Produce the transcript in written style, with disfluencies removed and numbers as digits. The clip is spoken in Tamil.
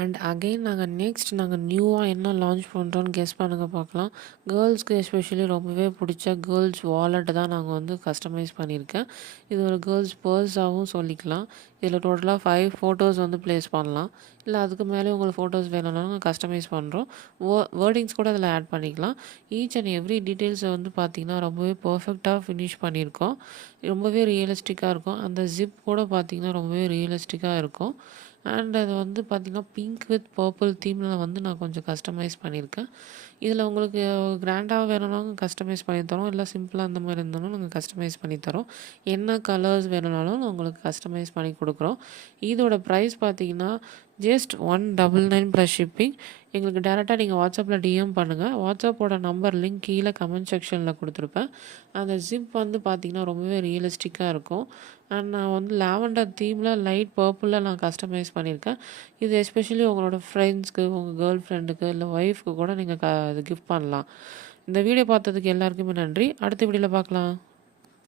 அண்ட் அகைன் நாங்கள் நியூவா என்ன லான்ச் பண்ணுறோன்னு கெஸ் பண்ணுங்க பார்க்கலாம். கேர்ள்ஸ்க்கு எஸ்பெஷலி ரொம்பவே பிடிச்ச கேர்ள்ஸ் வாலெட் தான் நாங்கள் வந்து கஸ்டமைஸ் பண்ணியிருக்கேன். இது ஒரு கேர்ள்ஸ் பர்ஸாகவும் சொல்லிக்கலாம். இதில் டோட்டலாக 5 ஃபோட்டோஸ் வந்து ப்ளேஸ் பண்ணலாம். இல்லை அதுக்கு மேலே உங்களுக்கு ஃபோட்டோஸ் வேணும்னாலும் கஸ்டமைஸ் பண்ணுறோம். வேர்டிங்ஸ் கூட அதில் ஆட் பண்ணிக்கலாம். ஈச் அண்ட் எவ்ரி டீட்டெயில்ஸை வந்து பார்த்திங்கன்னா ரொம்பவே பர்ஃபெக்டாக ஃபினிஷ் பண்ணியிருக்கோம். ரொம்பவே ரியலிஸ்டிக்காக இருக்கும். அந்த ஜிப் கூட பார்த்திங்கன்னா ரொம்பவே ரியலிஸ்டிக்காக இருக்கும். அண்ட் அது வந்து பார்த்திங்கன்னா பிங்க் வித் பர்பிள் தீமில் வந்து நான் கொஞ்சம் கஸ்டமைஸ் பண்ணியிருக்கேன். இதில் உங்களுக்கு கிராண்டாக வேணும்னாலும் கஸ்டமைஸ் பண்ணி தரோம். இல்லை சிம்பிளாக அந்த மாதிரி இருந்தாலும் நாங்கள் கஸ்டமைஸ் பண்ணி தரோம். என்ன கலர்ஸ் வேணும்னாலும் உங்களுக்கு கஸ்டமைஸ் பண்ணி கொடுக்குறோம். இதோட ப்ரைஸ் பார்த்திங்கன்னா ஜஸ்ட் 199 ப்ளஸ் ஷிப்பிங். எங்களுக்கு டேரெக்டாக நீங்கள் வாட்ஸ்அப்பில் டிஎம் பண்ணுங்கள். வாட்ஸ்அப்போட நம்பர் லிங்க் கீழே கமெண்ட் செக்ஷனில் கொடுத்துருப்பேன். அந்த ஜிப் வந்து பார்த்திங்கன்னா ரொம்பவே ரியலிஸ்டிக்காக இருக்கும். அண்ட் நான் வந்து லாவெண்டர் தீமில் லைட் பர்பிளில் நான் கஸ்டமைஸ் பண்ணியிருக்கேன். இது எஸ்பெஷலி உங்களோட ஃப்ரெண்ட்ஸ்க்கு, உங்கள் கேர்ள் ஃப்ரெண்டுக்கு, இல்லை ஒய்ஃப்க்கு கூட நீங்கள் இது கிஃப்ட் பண்ணலாம். இந்த வீடியோ பார்த்ததுக்கு எல்லாருக்குமே நன்றி. அடுத்த வீடியோவில் பார்க்கலாம்.